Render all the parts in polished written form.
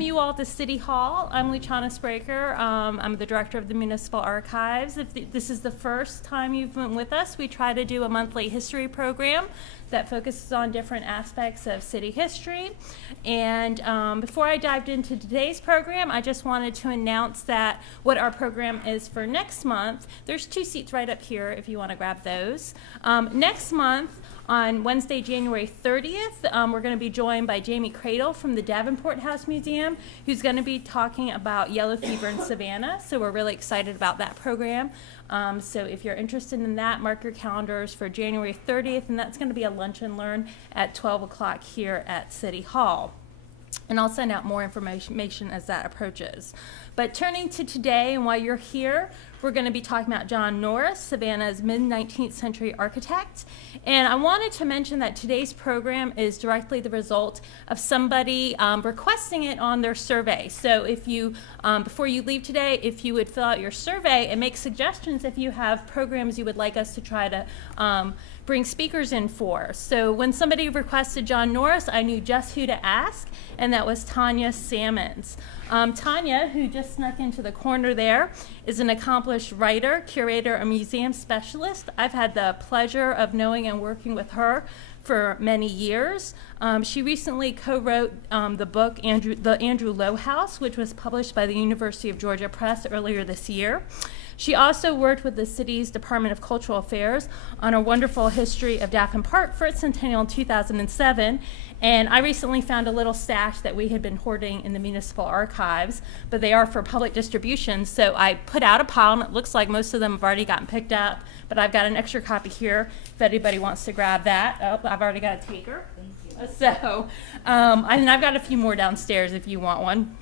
welcome you all to City Hall. I'm Luciana Spraker. I'm the director of the Municipal Archives. If this is the first time you've been with us, we try to do a monthly history program that focuses on different aspects of city history. And before I dived into today's program, I just wanted to announce that what our program is for next month. There's 2 seats right up here if you want to grab those. Next month, on Wednesday, January 30th, we're going to be joined by Jamie Cradle from the Davenport House Museum, who's going to be talking about yellow fever in Savannah. So we're really excited about that program. So if you're interested in that, mark your calendars for January 30th, and that's going to be a lunch and learn at 12 o'clock here at City Hall. And I'll send out more information as that approaches. But turning to today, and while you're here, we're going to be talking about John Norris, Savannah's mid-19th century architect. And I wanted to mention that today's program is directly the result of somebody requesting it on their survey. So if you, before you leave today, if you would fill out your survey and make suggestions if you have programs you would like us to try to bring speakers in for. So when somebody requested John Norris, I knew just who to ask, and that was Tania Sammons. Tania, who just snuck into the corner there, is an accomplished writer, curator, and museum specialist. I've had the pleasure of knowing and working with her for many years. She recently co-wrote the book The Andrew Lowe House, which was published by the University of Georgia Press earlier this year. She also worked with the city's Department of Cultural Affairs on a wonderful history of Daphne Park for its centennial in 2007. And I recently found a little stash that we had been hoarding in the municipal archives, but they are for public distribution. So I put out a pile, and it looks like most of them have already gotten picked up, but I've got an extra copy here if anybody wants to grab that. Oh, I've already got a taker. Thank you. So, and I've got a few more downstairs if you want one.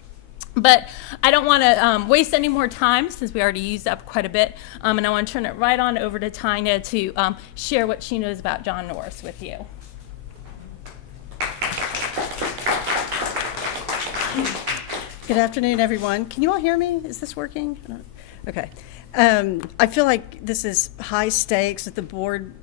But I don't want to waste any more time since we already used up quite a bit, and I want to turn it right on over to Tania to share what she knows about John Norris with you. Good afternoon, everyone. Can you all hear me? Is this working? Okay. I feel like this is high stakes at the board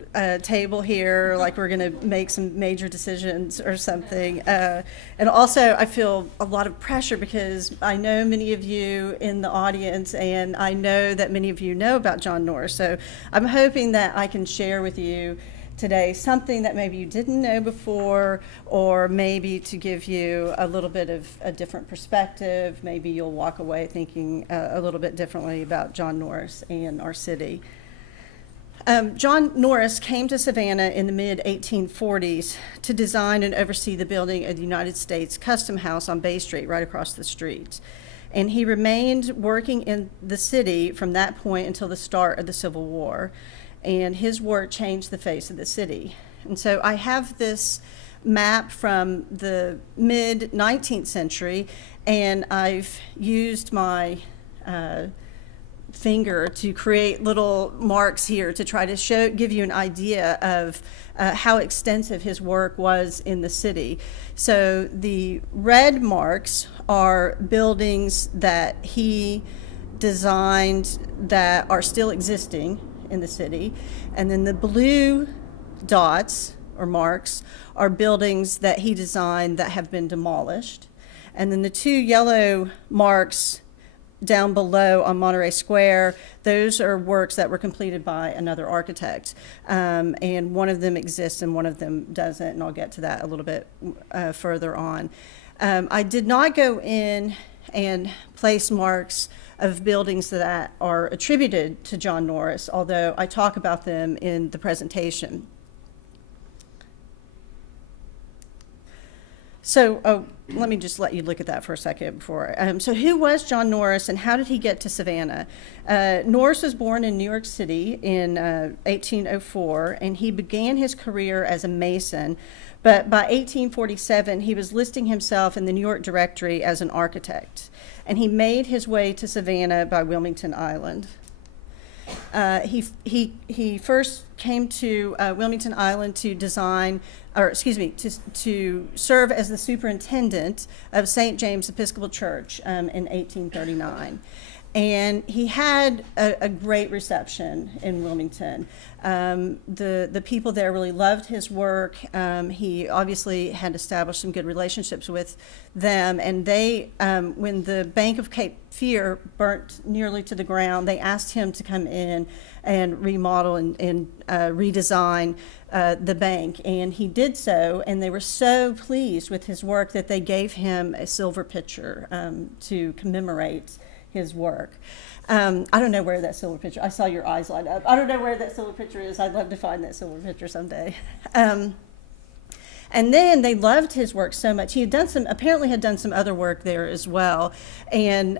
table here, like we're going to make some major decisions or something. And also, I feel a lot of pressure because I know many of you in the audience, and I know that many of you know about John Norris. So I'm hoping that I can share with you today something that maybe you didn't know before, or maybe to give you a little bit of a different perspective. Maybe you'll walk away thinking a little bit differently about John Norris and our city. John Norris came to Savannah in the mid-1840s to design and oversee the building of the United States Custom House on Bay Street, right across the street. And he remained working in the city from that point until the start of the Civil War. And his work changed the face of the city. And so I have this map from the mid-19th century, and I've used my finger to create little marks here to try to give you an idea of how extensive his work was in the city. So the red marks are buildings that he designed that are still existing in the city, and then the blue dots or marks are buildings that he designed that have been demolished, and then the 2 yellow marks down below on Monterey Square, those are works that were completed by another architect, and one of them exists and one of them doesn't, and I'll get to that a little bit further on. I did not go in and place marks of buildings that are attributed to John Norris, although I talk about them in the presentation. So, let me just let you look at that for a second before. So who was John Norris and how did he get to Savannah? Norris was born in New York City in 1804, and he began his career as a mason, but by 1847, he was listing himself in the New York Directory as an architect, and he made his way to Savannah by Wilmington Island. He first came to Wilmington Island to to serve as the superintendent of St. James Episcopal Church in 1839. And he had a great reception in Wilmington. The people there really loved his work. He obviously had established some good relationships with them. And they, when the Bank of Cape Fear burnt nearly to the ground, they asked him to come in and remodel and redesign the bank. And he did so, and they were so pleased with his work that they gave him a silver pitcher to commemorate his work. I don't know where that silver pitcher, I saw your eyes light up. I don't know where that silver pitcher is. I'd love to find that silver pitcher someday. And then they loved his work so much. He had apparently had done some other work there as well. And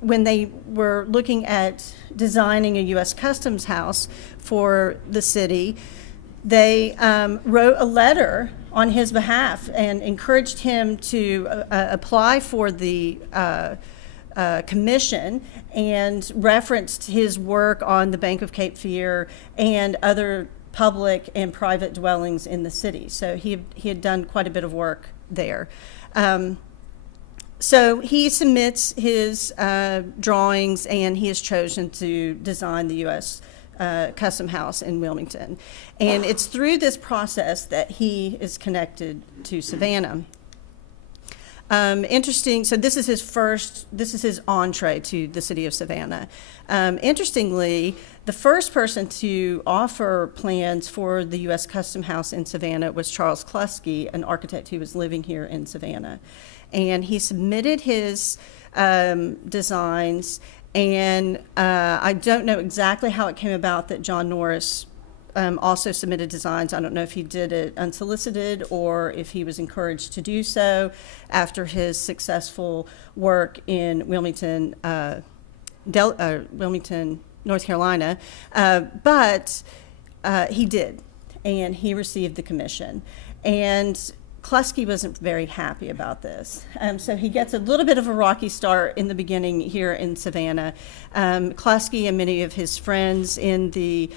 when they were looking at designing a U.S. Customs House for the city, they wrote a letter on his behalf and encouraged him to apply for the commission, and referenced his work on the Bank of Cape Fear and other public and private dwellings in the city. So he had done quite a bit of work there. So he submits his drawings, and he is chosen to design the U.S. Custom House in Wilmington. And it's through this process that he is connected to Savannah. Interesting, so this is his entree to the city of Savannah. Interestingly, the first person to offer plans for the U.S. Custom House in Savannah was Charles Kluski, an architect who was living here in Savannah. And he submitted his designs, and I don't know exactly how it came about that John Norris also submitted designs. I don't know if he did it unsolicited or if he was encouraged to do so after his successful work in Wilmington, North Carolina. But he did, and he received the commission. And Kluski wasn't very happy about this. So he gets a little bit of a rocky start in the beginning here in Savannah. Kluski and many of his friends in the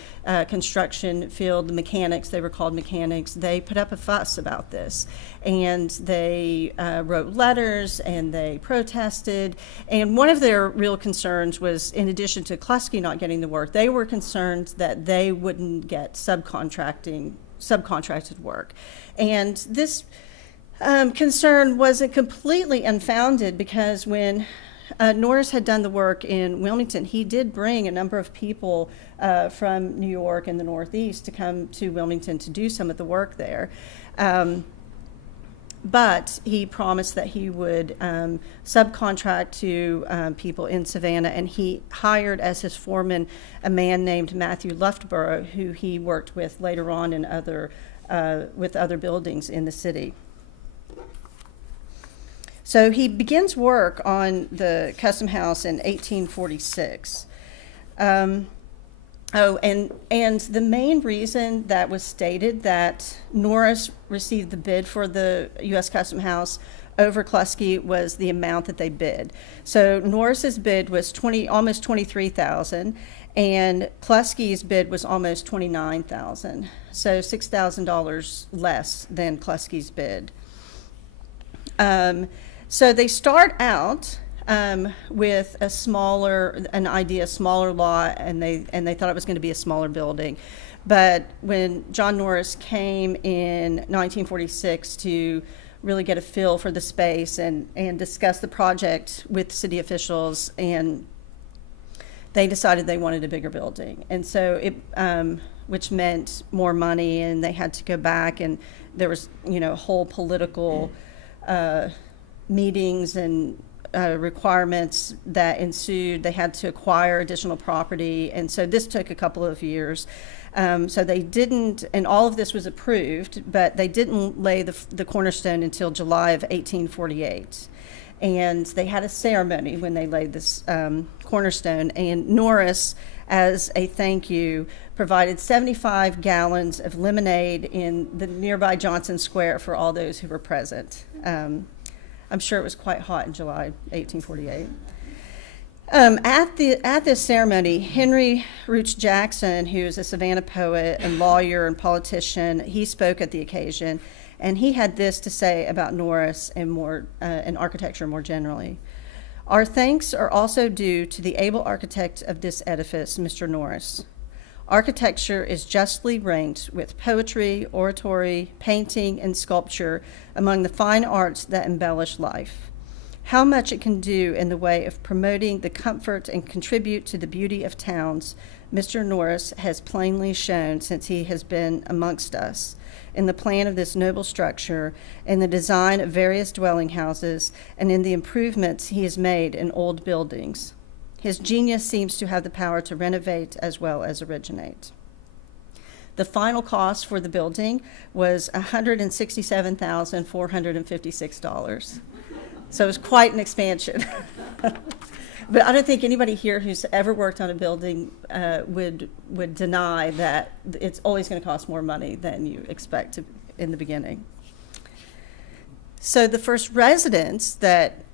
construction field, the mechanics, they were called mechanics, they put up a fuss about this. And they wrote letters, and they protested. And one of their real concerns was, in addition to Kluski not getting the work, they were concerned that they wouldn't get subcontracted work. And this concern wasn't completely unfounded, because when Norris had done the work in Wilmington, he did bring a number of people from New York and the Northeast to come to Wilmington to do some of the work there. But he promised that he would subcontract to people in Savannah, and he hired as his foreman a man named Matthew Luftborough, who he worked with later on in with other buildings in the city. So he begins work on the Custom House in 1846. And the main reason that was stated that Norris received the bid for the U.S. Custom House over Kluski was the amount that they bid. So Norris's bid was almost $23,000, and Kluski's bid was almost $29,000. So $6,000 less than Kluski's bid. So they start out with a smaller lot, and they thought it was going to be a smaller building. But when John Norris came in 1946 to really get a feel for the space and discuss the project with city officials, and they decided they wanted a bigger building. And so which meant more money, and they had to go back, and there was, whole political meetings and requirements that ensued. They had to acquire additional property, and so this took a couple of years. So they didn't, and all of this was approved, but they didn't lay the cornerstone until July of 1848. And they had a ceremony when they laid this cornerstone, and Norris, as a thank you, provided 75 gallons of lemonade in the nearby Johnson Square for all those who were present. I'm sure it was quite hot in July 1848. At this ceremony, Henry Rooch Jackson, who is a Savannah poet and lawyer and politician, he spoke at the occasion, and he had this to say about Norris and architecture more generally. Our thanks are also due to the able architect of this edifice, Mr. Norris. Architecture is justly ranked with poetry, oratory, painting, and sculpture among the fine arts that embellish life. How much it can do in the way of promoting the comfort and contribute to the beauty of towns, Mr. Norris has plainly shown since he has been amongst us in the plan of this noble structure, in the design of various dwelling houses, and in the improvements he has made in old buildings. His genius seems to have the power to renovate as well as originate. The final cost for the building was $167,456. So it was quite an expansion. But I don't think anybody here who's ever worked on a building would deny that it's always going to cost more money than you expect in the beginning. So the first residence that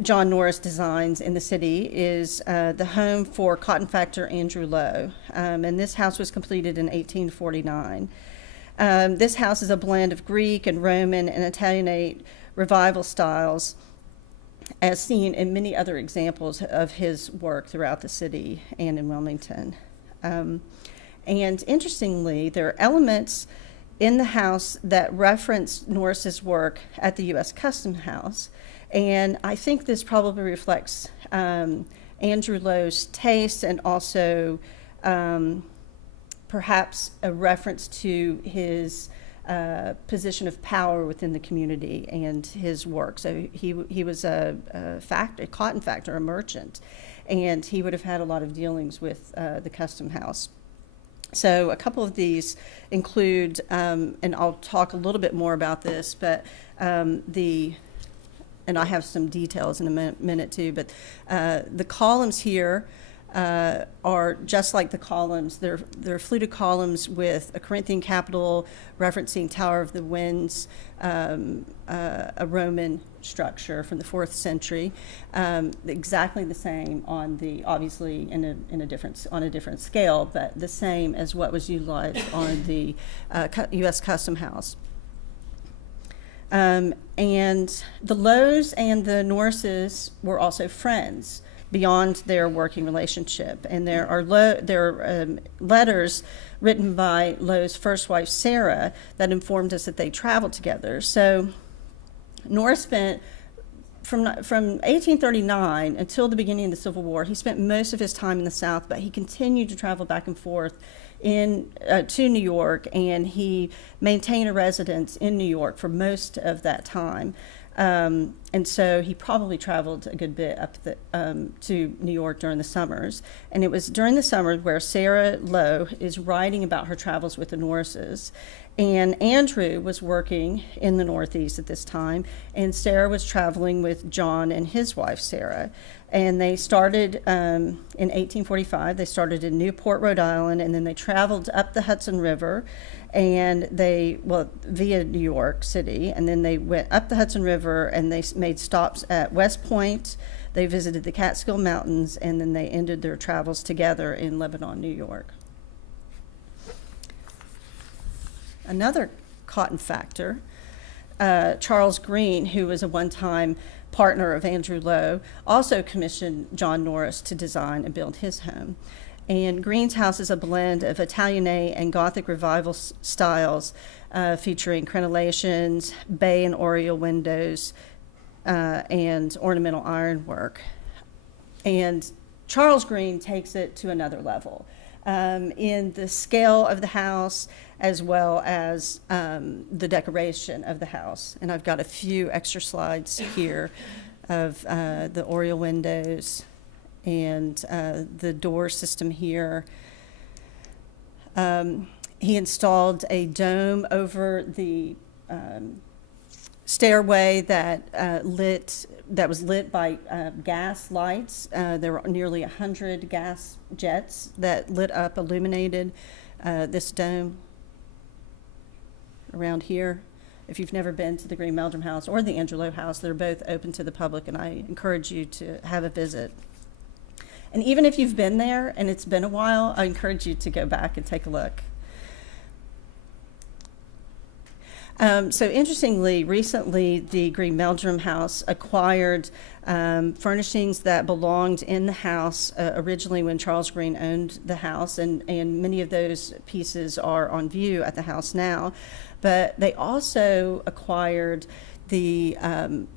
John Norris designs in the city is the home for cotton factor Andrew Lowe, and this house was completed in 1849. This house is a blend of Greek and Roman and Italianate revival styles, as seen in many other examples of his work throughout the city and in Wilmington. And interestingly, there are elements in the house that reference Norris's work at the U.S. Custom House, and I think this probably reflects Andrew Lowe's taste and also perhaps a reference to his position of power within the community and his work. So he was a cotton factor, a merchant, and he would have had a lot of dealings with the Custom House. So a couple of these include, and I'll talk a little bit more about this, but and I have some details in a minute too, but the columns here are just like the columns. They're fluted columns with a Corinthian capital referencing Tower of the Winds, a Roman structure from the 4th century, exactly the same on the, obviously on a different scale, but the same as what was utilized on the U.S. Custom House. And the Lowes and the Norrises were also friends beyond their working relationship. And there are letters written by Lowe's first wife, Sarah, that informed us that they traveled together. So Norris spent, from 1839 until the beginning of the Civil War, he spent most of his time in the South, but he continued to travel back and forth to New York, and he maintained a residence in New York for most of that time. And so he probably traveled a good bit up to New York during the summers. And it was during the summer where Sarah Lowe is writing about her travels with the Norrises. And Andrew was working in the Northeast at this time, and Sarah was traveling with John and his wife, Sarah. And they started in 1845. They started in Newport, Rhode Island, and then they traveled up the Hudson River, and via New York City, and then they went up the Hudson River, and they made stops at West Point. They visited the Catskill Mountains, and then they ended their travels together in Lebanon, New York. Another cotton factor, Charles Green, who was a one-time partner of Andrew Lowe, also commissioned John Norris to design and build his home. And Green's house is a blend of Italianate and Gothic revival styles, featuring crenellations, bay and oriel windows, and ornamental ironwork. And Charles Green takes it to another level in the scale of the house, as well as the decoration of the house. And I've got a few extra slides here of the oriel windows and the door system here. He installed a dome over the stairway that was lit by gas lights. There were nearly 100 gas jets that lit up, illuminated this dome around here. If you've never been to the Green Meldrum House or the Andrew Lowe House, they're both open to the public, and I encourage you to have a visit. And even if you've been there and it's been a while, I encourage you to go back and take a look. So interestingly, recently the Green Meldrum House acquired furnishings that belonged in the house originally when Charles Green owned the house, and many of those pieces are on view at the house now. But they also acquired the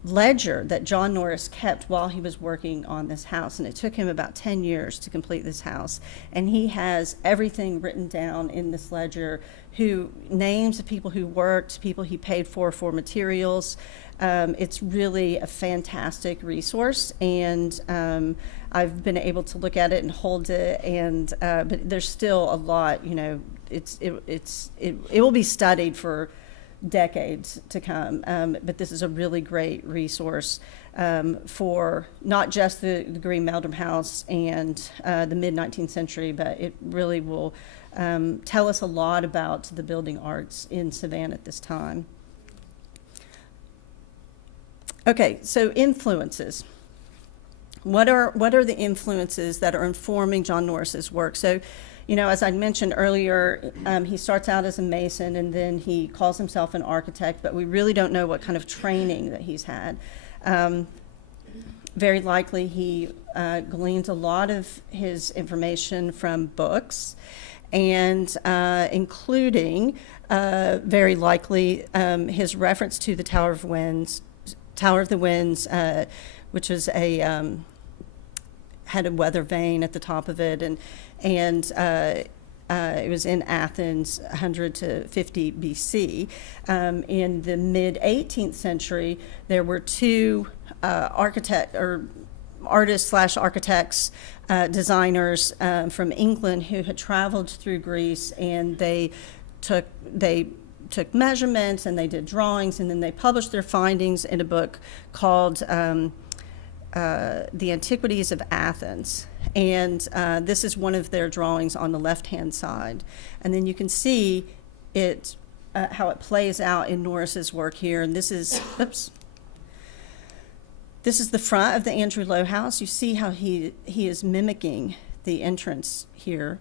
ledger that John Norris kept while he was working on this house, and it took him about 10 years to complete this house. And he has everything written down in this ledger, names of people who worked, people he paid for materials. It's really a fantastic resource, and I've been able to look at it and hold it, and but there's still a lot, it will be studied for decades to come, but this is a really great resource for not just the Green Meldrum House and the mid-19th century, but it really will tell us a lot about the building arts in Savannah at this time. Okay, so influences. What are the influences that are informing John Norris's work? So, as I mentioned earlier, he starts out as a mason and then he calls himself an architect, but we really don't know what kind of training that he's had. Very likely he gleans a lot of his information from books, and including very likely his reference to the Tower of the Winds, which is had a weather vane at the top of it, and it was in Athens, 100 to 50 BC. In the mid-18th century, there were two artists/architects, designers from England who had traveled through Greece, and they took measurements and they did drawings, and then they published their findings in a book called The Antiquities of Athens. And this is one of their drawings on the left-hand side. And then you can see it, how it plays out in Norris's work here. And this is the front of the Andrew Lowe House. You see how he is mimicking the entrance here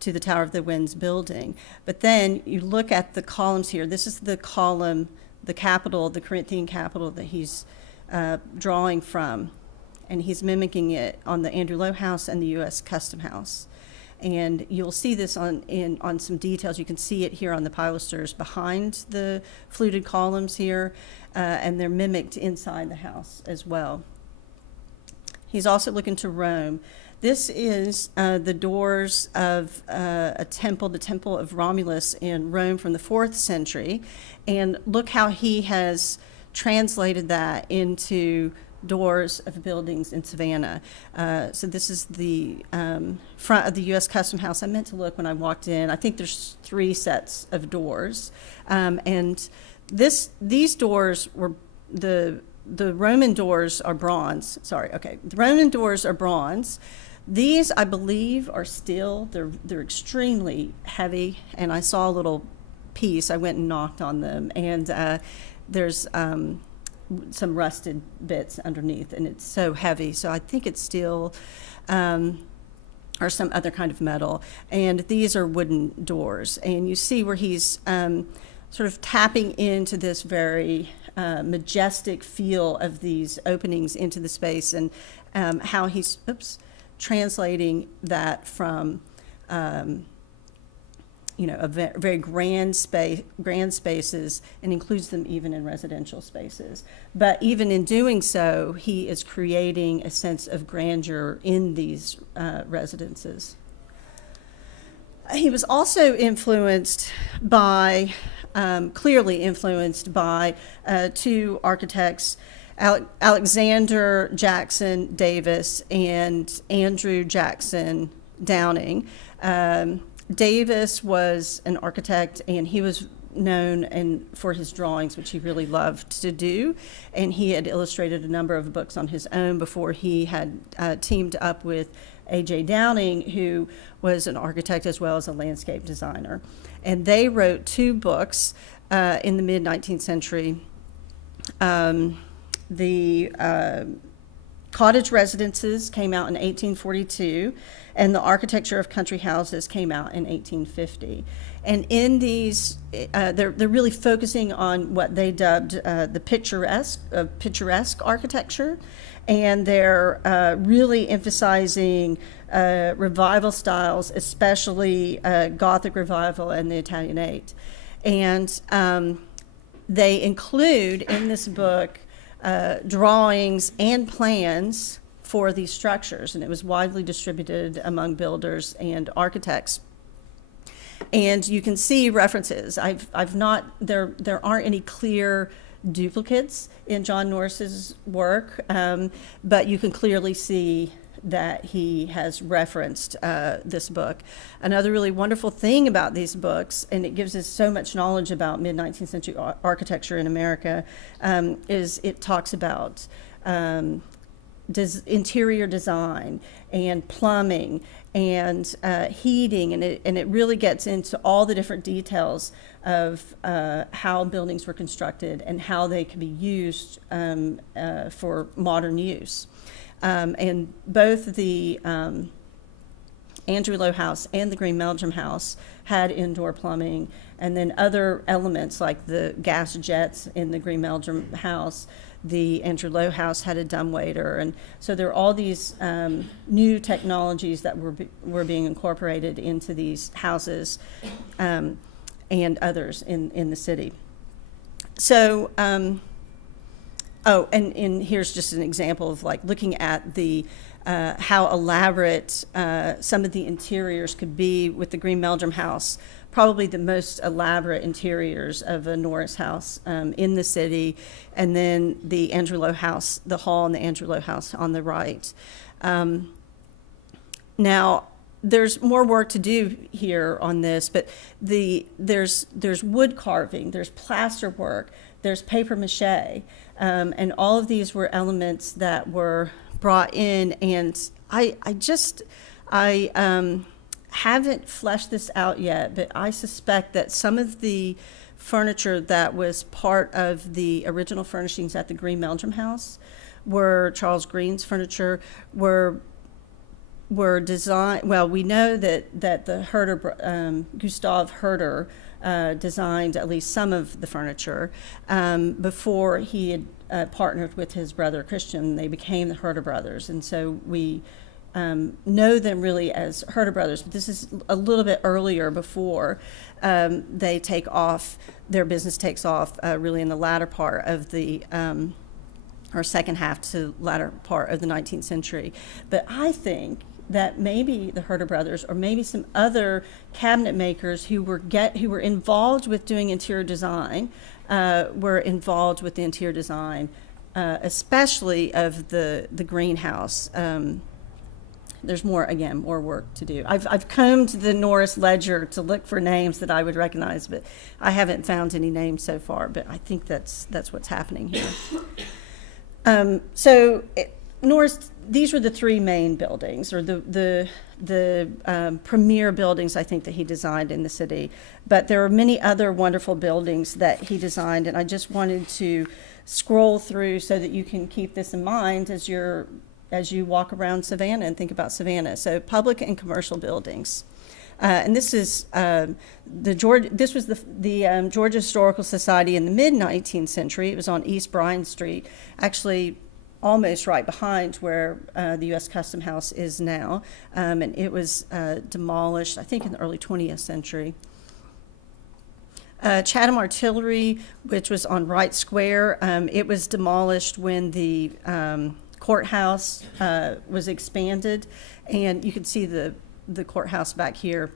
to the Tower of the Winds building. But then you look at the columns here. This is the column, the capital, the Corinthian capital that he's drawing from. And he's mimicking it on the Andrew Lowe House and the U.S. Custom House. And you'll see this on some details. You can see it here on the pilasters behind the fluted columns here, and they're mimicked inside the house as well. He's also looking to Rome. This is the doors of a temple, the Temple of Romulus in Rome from the 4th century. And look how he has translated that into doors of buildings in Savannah. So this is the front of the U.S. Custom House. I meant to look when I walked in. I think there's 3 sets of doors. And these doors were the Roman doors are bronze. The Roman doors are bronze. These, I believe, are steel. They're extremely heavy, and I saw a little piece. I went and knocked on them, and there's some rusted bits underneath, and it's so heavy. So I think it's steel or some other kind of metal. And these are wooden doors, and you see where he's sort of tapping into this very majestic feel of these openings into the space, and how he's translating that from a very grand spaces, and includes them even in residential spaces. But even in doing so, he is creating a sense of grandeur in these residences. He was also clearly influenced by 2 architects, Alexander Jackson Davis and Andrew Jackson Downing. Davis was an architect, and he was known for his drawings, which he really loved to do. And he had illustrated a number of books on his own before he had teamed up with A.J. Downing, who was an architect as well as a landscape designer. And they wrote 2 books in the mid-19th century. The Cottage Residences came out in 1842, and The Architecture of Country Houses came out in 1850. And in these, they're really focusing on what they dubbed the picturesque architecture, and they're really emphasizing revival styles, especially Gothic revival and the Italianate. And they include in this book drawings and plans for these structures, and it was widely distributed among builders and architects. And you can see references. There aren't any clear duplicates in John Norris's work, but you can clearly see that he has referenced this book. Another really wonderful thing about these books, and it gives us so much knowledge about mid-19th century architecture in America, is it talks about interior design and plumbing and heating, and it really gets into all the different details of how buildings were constructed and how they can be used for modern use. And both the Andrew Lowe House and the Green Meldrum House had indoor plumbing, and then other elements like the gas jets in the Green Meldrum House. The Andrew Lowe House had a dumbwaiter, and so there are all these new technologies that were being incorporated into these houses and others in the city. So, and here's just an example of like looking at the how elaborate some of the interiors could be with the Green Meldrum House. Probably the most elaborate interiors of a Norris house in the city, and then the Andrew Lowe House, the hall and the Andrew Lowe House on the right. Now, there's more work to do here on this, but there's wood carving, there's plaster work, there's paper mache, and all of these were elements that were brought in, and I haven't fleshed this out yet, but I suspect that some of the furniture that was part of the original furnishings at the Green Meldrum House were Charles Green's furniture, were designed. Well, we know that the Herder, Gustav Herder, designed at least some of the furniture before he had partnered with his brother Christian. They became the Herder brothers, and so we know them really as Herder brothers, but this is a little bit earlier before they take off, their business takes off really in the latter part of the, or second half to latter part of the 19th century. But I think that maybe the Herder brothers or maybe some other cabinet makers who were involved with doing interior design were involved with the interior design, especially of the greenhouse. There's more work to do. I've combed the Norris ledger to look for names that I would recognize, but I haven't found any names so far, but I think that's what's happening here. Norris, these were the three main buildings, or the premier buildings, I think, that he designed in the city. But there are many other wonderful buildings that he designed, and I just wanted to scroll through so that you can keep this in mind as you walk around Savannah and think about Savannah. So public and commercial buildings. And this is the Georgia Historical Society in the mid-19th century. It was on East Bryan Street, actually almost right behind where the U.S. Custom House is now. And it was demolished, I think, in the early 20th century. Chatham Artillery, which was on Wright Square, it was demolished when the courthouse was expanded, and you can see the courthouse back here.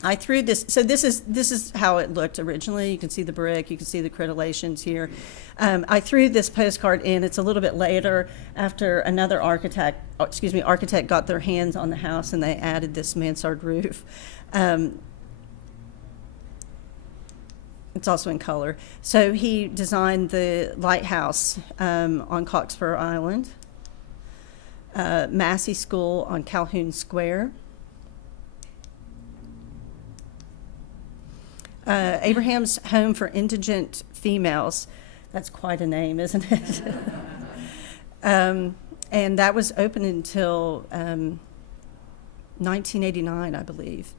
I threw this, so this is how it looked originally. You can see the brick, you can see the crenellations here. I threw this postcard in. It's a little bit later after another architect got their hands on the house and they added this mansard roof. It's also in color. So he designed the lighthouse on Cockspur Island, Massey School on Calhoun Square, Abraham's Home for Indigent Females. That's quite a name, isn't it? And that was open until 1989, I believe.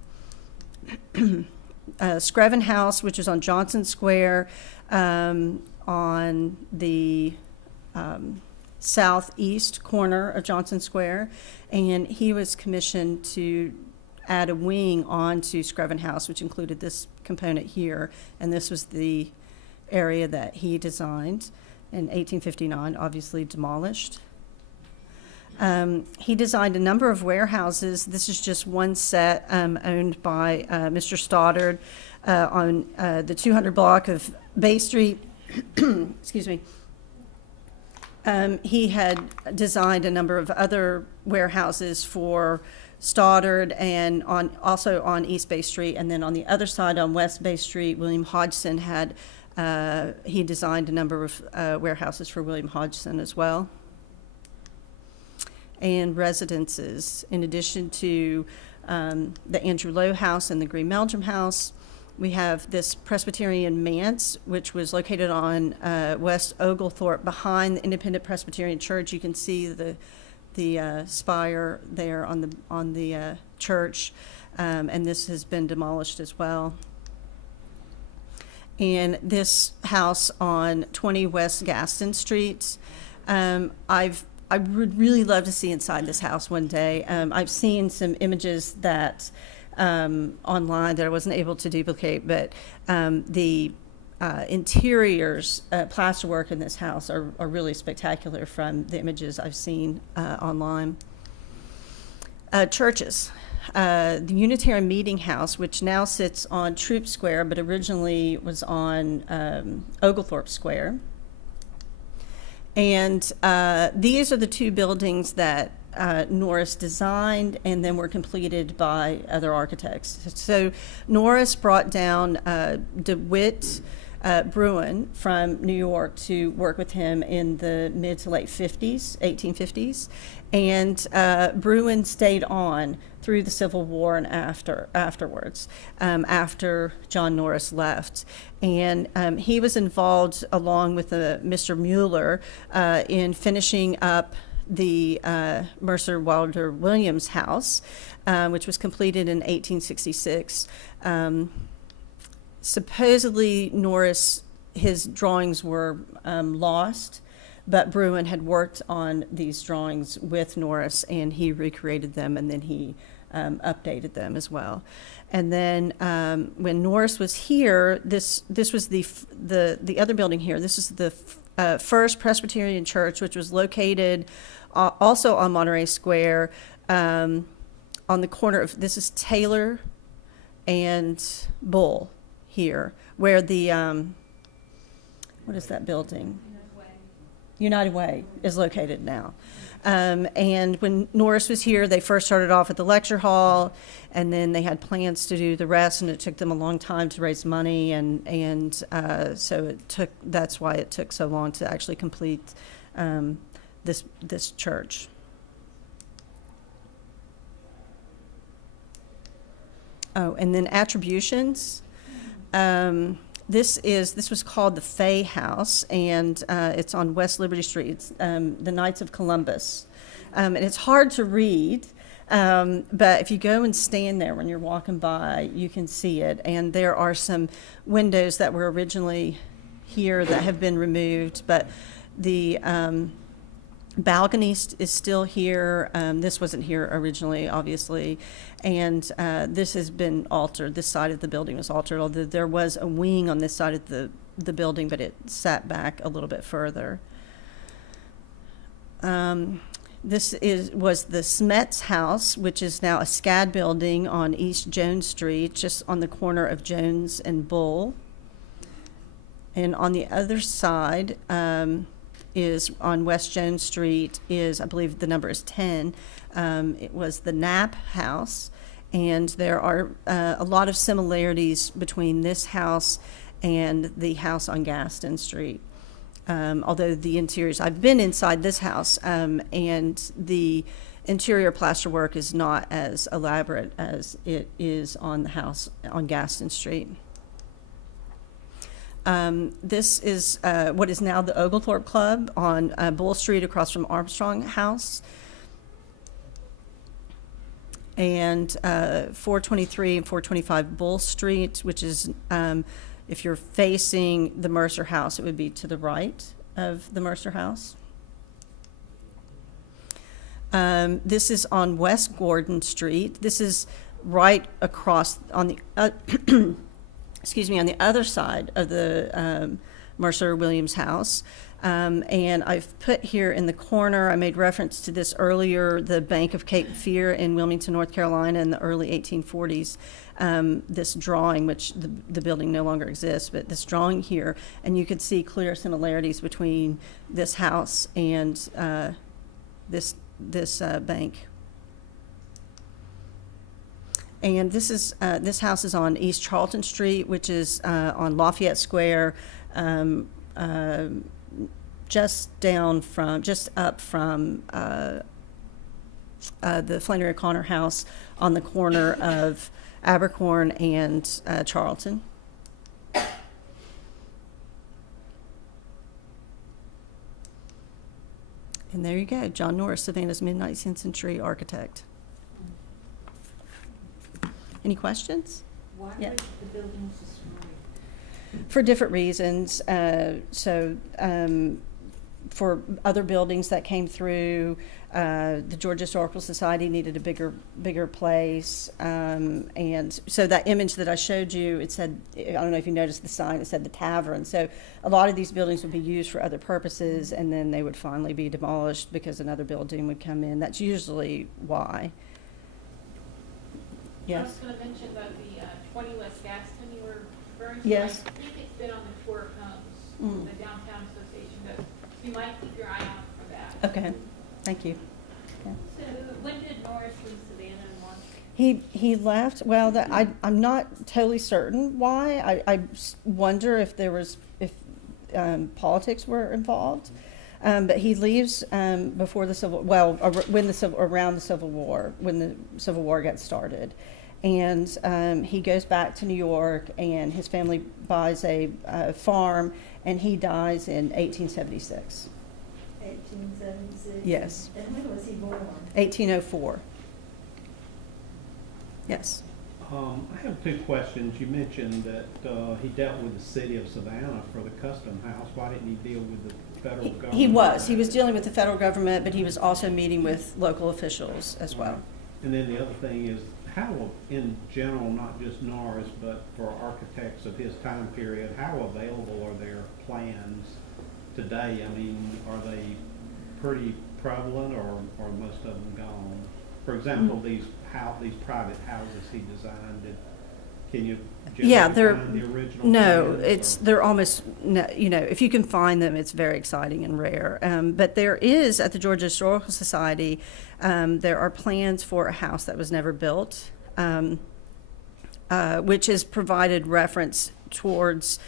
Screven House, which is on Johnson Square, on the southeast corner of Johnson Square, and he was commissioned to add a wing onto Screven House, which included this component here, and this was the area that he designed in 1859, obviously demolished. He designed a number of warehouses. This is just one set owned by Mr. Stoddard on the 200 block of Bay Street. Excuse me. He had designed a number of other warehouses for Stoddard and also on East Bay Street, and then on the other side on West Bay Street, William Hodgson he designed a number of warehouses for William Hodgson as well. And residences, in addition to the Andrew Lowe House and the Green Meldrum House. We have this Presbyterian manse, which was located on West Oglethorpe behind the Independent Presbyterian Church. You can see the spire there on the church, and this has been demolished as well. And this house on 20 West Gaston Street, I would really love to see inside this house one day. I've seen some images that online that I wasn't able to duplicate, but the interiors, plasterwork in this house are really spectacular from the images I've seen online. Churches. The Unitarian Meeting House, which now sits on Troop Square, but originally was on Oglethorpe Square. And these are the two buildings that Norris designed and then were completed by other architects. So Norris brought down DeWitt Bruin from New York to work with him in the mid to late 1850s. And Bruin stayed on through the Civil War and afterwards, after John Norris left. And he was involved, along with Mr. Mueller, in finishing up the Mercer Wilder Williams house, which was completed in 1866. Supposedly Norris, his drawings were lost, but Bruin had worked on these drawings with Norris, and he recreated them, and then he updated them as well. And then when Norris was here, this was the other building here. This is the First Presbyterian Church, which was located also on Monterey Square, on the corner of, this is Taylor and Bull here, where the, what is that building? United Way is located now. And when Norris was here, they first started off at the lecture hall, and then they had plans to do the rest, and it took them a long time to raise money, and so that's why it took so long to actually complete this church. Oh, and then attributions. This was called the Fay House, and it's on West Liberty Street. It's the Knights of Columbus. And it's hard to read, but if you go and stand there when you're walking by, you can see it. And there are some windows that were originally here that have been removed, but the balcony is still here. This wasn't here originally, obviously, and this has been altered. This side of the building was altered, although there was a wing on this side of the building, but it sat back a little bit further. This was the Smets House, which is now a SCAD building on East Jones Street, just on the corner of Jones and Bull. And on the other side, is on West Jones Street, I believe the number is 10. It was the Knapp House, and there are a lot of similarities between this house and the house on Gaston Street. Although the interiors, I've been inside this house, and the interior plasterwork is not as elaborate as it is on the house on Gaston Street. This is what is now the Oglethorpe Club on Bull Street across from Armstrong House. and 423 and 425 Bull Street, which is, if you're facing the Mercer House, it would be to the right of the Mercer House. This is on West Gordon Street. This is right across on the, excuse me, on the other side of the Mercer Williams house. And I've put here in the corner, I made reference to this earlier, the Bank of Cape Fear in Wilmington, North Carolina in the early 1840s. This drawing, which the building no longer exists, but this drawing here, and you could see clear similarities between this house and this bank. And this house is on East Charlton Street, which is on Lafayette Square, just up from the Flannery O'Connor house on the corner of Abercorn and Charlton. And there you go, John Norris, Savannah's mid-19th century architect. Any questions? Why Yeah. were the buildings destroyed? For different reasons. For other buildings that came through, the Georgia Historical Society needed a bigger place. And so that image that I showed you, it said, I don't know if you noticed the sign, it said the tavern. So a lot of these buildings would be used for other purposes, and then they would finally be demolished because another building would come in. That's usually why. I was Yes? going to mention about the 20 West Gaston you were referring to. Yes. I think it's been on the tour of homes, Mm. the downtown association does. So you might keep your eye out for that. Okay, thank you. Okay. So when did Norris leave Savannah and launch? He left, well, I'm not totally certain why. I wonder if politics were involved. But he leaves before the around the Civil War, when the Civil War got started. And he goes back to New York, and his family buys a farm, and he dies in 1876. 1876? Yes. And when was he born? 1804. Yes. I have two questions. You mentioned that he dealt with the city of Savannah for the custom house. Why didn't he deal with the federal government? He was dealing with the federal government, but he was also meeting with local officials as well. And then the other thing is, how, in general, not just Norris, but for architects of his time period, how available are their plans today? I mean, are they pretty prevalent, or are most of them gone? For example, these private houses he designed, can you Yeah, generally find the original no, plans, or- they're almost, if you can find them, it's very exciting and rare. But there is, at the Georgia Historical Society, there are plans for a house that was never built, which has provided reference towards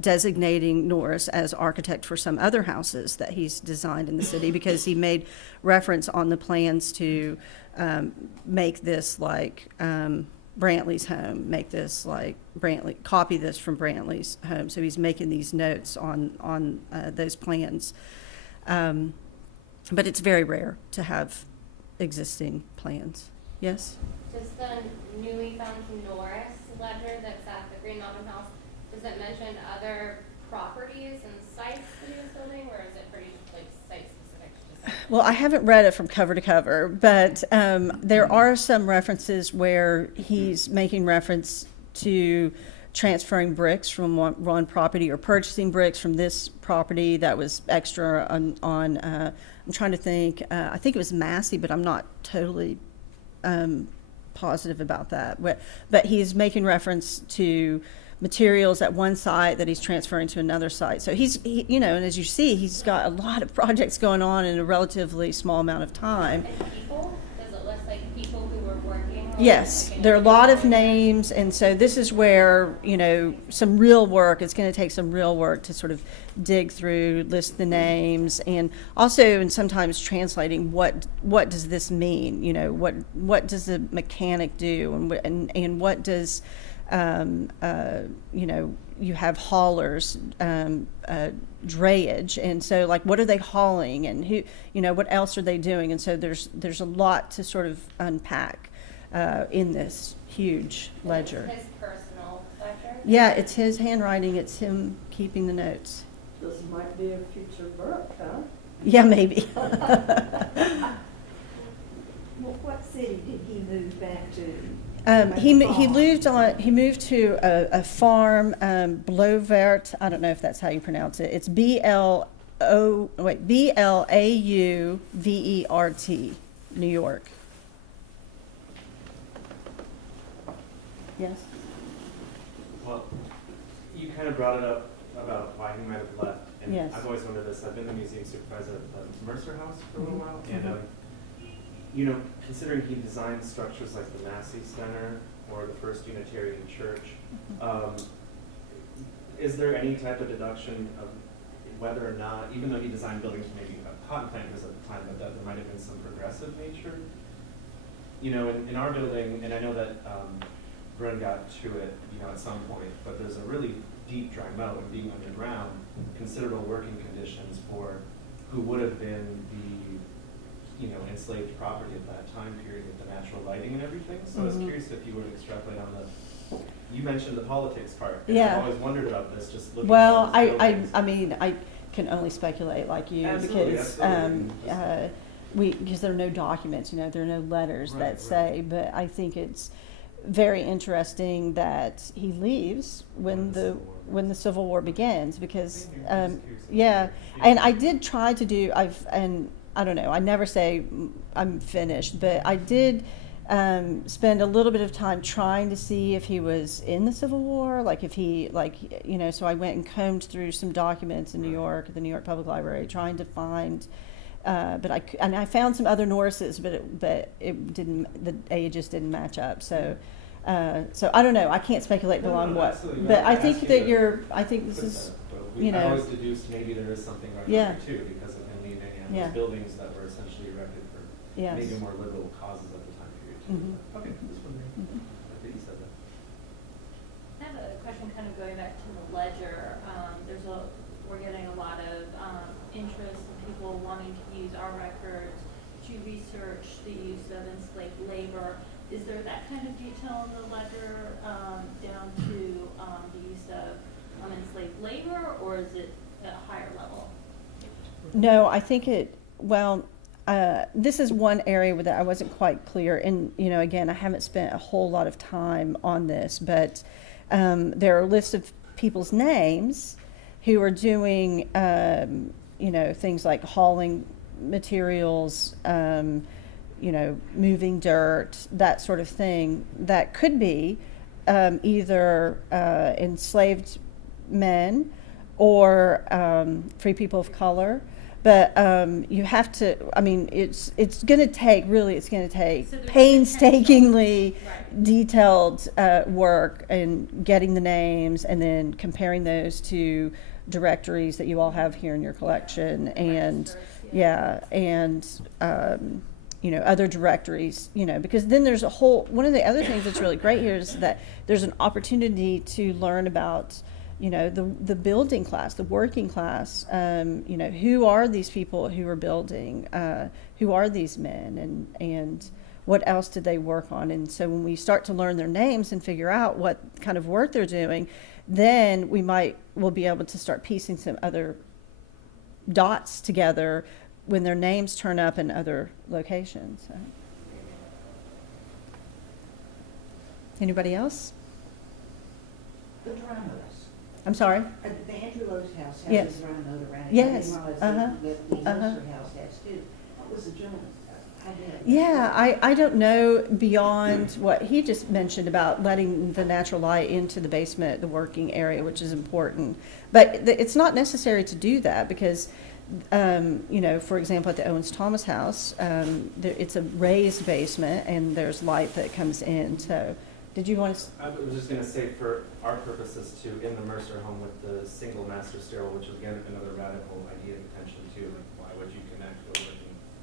designating Norris as architect for some other houses that he's designed in the city, because he made reference on the plans to make this like Brantley's home, make this like copy this from Brantley's home. So he's making these notes on those plans. But it's very rare to have existing plans. Yes? Does the newly found Norris ledger that's at the Green Mountain House, does it mention other properties and sites that he was building, or is it pretty like site specific? Well, I haven't read it from cover to cover, but there are some references where he's making reference to transferring bricks from one property, or purchasing bricks from this property that was extra on I'm trying to think, I think it was Massey, but I'm not totally positive about that. But he's making reference to materials at one site that he's transferring to another site. So and as you see, he's got a lot of projects going on in a relatively small amount of time. And people, does it list like people who were working on it? Yes, Like, there are a lot of names, and so this is where, some real work, it's going to take some real work to sort of dig through, list the names, and also, and sometimes translating what does this mean, what does a mechanic do, and what does, you have haulers, drayage, and so like what are they hauling, and who, what else are they doing, and so there's a lot to sort of unpack in this huge ledger. His personal ledger? Yeah, it's his handwriting, it's him keeping the notes. This might be a future book, huh? Yeah, maybe. Well, what city did he move back to? He moved to a farm, Blauvert. I don't know if that's how you pronounce it. It's Blauvert, New York. Yes. Well, you kind of brought it up about why he might have left, and Yes. I've always wondered this. I've been the museum supervisor at the Mercer House for a little Mhm. while, and you know, considering he designed structures like the Massey Center or the First Unitarian Church, is there any type of deduction of whether or not, even though he designed buildings maybe cotton planters at the time, but that there might have been some progressive nature? You know, in our building, and I know that Bryn got to it, you know, at some point, but there's a really deep dry moat, and being underground, considerable working conditions for who would have been the, you know, enslaved property at that time period with the natural lighting and everything. So I was curious if you were to extrapolate on you mentioned the politics part. And Yeah. I've always wondered about this, just looking Well, at these buildings. I mean, I can only speculate like you Absolutely, because absolutely. because there are no documents, you know, there are no letters Right, that right. say. But I think it's very interesting that he leaves when the Civil War begins because Same here, I'm just curious. yeah, and I did try to do and I don't know, I never say I'm finished, but I did spend a little bit of time trying to see if he was in the Civil War, like if he, like, you know, so I went and combed through some documents in New York at the New York Public Library trying to find, but I found some other Norrises, but it didn't, the ages didn't match up, so I don't know, I can't speculate along what, absolutely. but No, I I think asked that you to I think this put is, that, but you I know. always deduced maybe there is something right Yeah. there too, because of him leaving and Yeah. those buildings that were essentially erected for Yes. maybe more liberal causes at the time period too. Mhm. Okay, this one there. I think you said that. I have a question kind of going back to the ledger. We're getting a lot of interest in people wanting to use our records to research the use of enslaved labor. Is there that kind of detail in the ledger down to the use of enslaved labor, or is it at a higher level? No, I think this is one area that I wasn't quite clear. And, you know, again, I haven't spent a whole lot of time on this, but there are lists of people's names who are doing, you know, things like hauling materials, you know, moving dirt, that sort of thing, that could be either enslaved men or free people of color. But you have to, I mean, it's going to take So there's painstakingly Right. detailed work and getting the names and then comparing those to directories that you all have here in your collection and you know, other directories, you know, because then there's one of the other things that's really great here is that there's an opportunity to learn about, you know, the building class, the working class, you know, who are these people who are building, who are these men, and what else did they work on? And so when we start to learn their names and figure out what kind of work they're doing, then we'll be able to start piecing some other dots together when their names turn up in other locations. So. Anybody else? The dry notice. I'm sorry? The Andrew Lowe's house has Yes. a dry note around it. Yes. I didn't realize Uh-huh. that the Uh-huh. Mercer house has too. What was the gentleman? I did. Yeah, I don't know beyond what he just mentioned about letting the natural light into the basement, the working area, which is important. But it's not necessary to do that because, you know, for example, at the Owens Thomas house, it's a raised basement and there's light that comes in. So, did you want to? I was just gonna say for our purposes too, in the Mercer home with the single master stairwell, which is again another radical idea potentially too, like why would you connect the working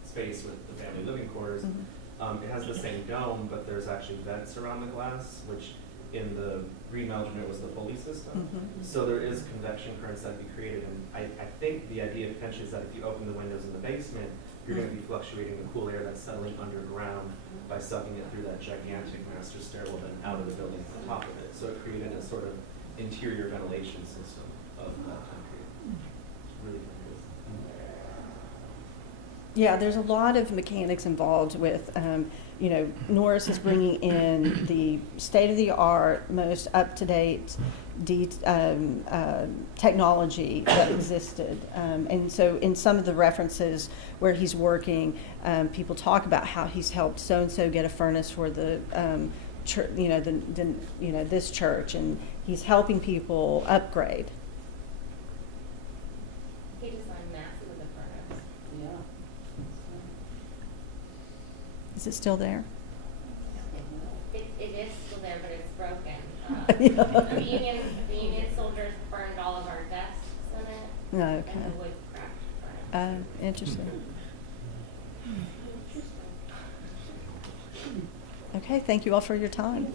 space with the family living quarters? Mm-hmm. It has the same dome, but there's actually vents around the glass, which in the green measurement was the pulley system. Mhm. So there is convection currents that be created, and I think the idea potentially is that if you open the windows in the basement, you're going to be fluctuating the cool air that's settling underground by sucking it through that gigantic master stairwell then out of the building on top of it. So it created a sort of interior ventilation system of that time period. It's really kind of Yeah, there's a lot of mechanics involved with, you know, Norris is bringing in the state-of-the-art, most up-to-date technology that existed. And so in some of the references where he's working, people talk about how he's helped so-and-so get a furnace for the church, you know, this church, and he's helping people upgrade. He designed massive of the furnace. Yeah. Is it still there? It is still there, but it's broken. Yeah. The Union soldiers burned all of our desks in it, No, and okay. the wood cracked. Interesting. Okay, thank you all for your time.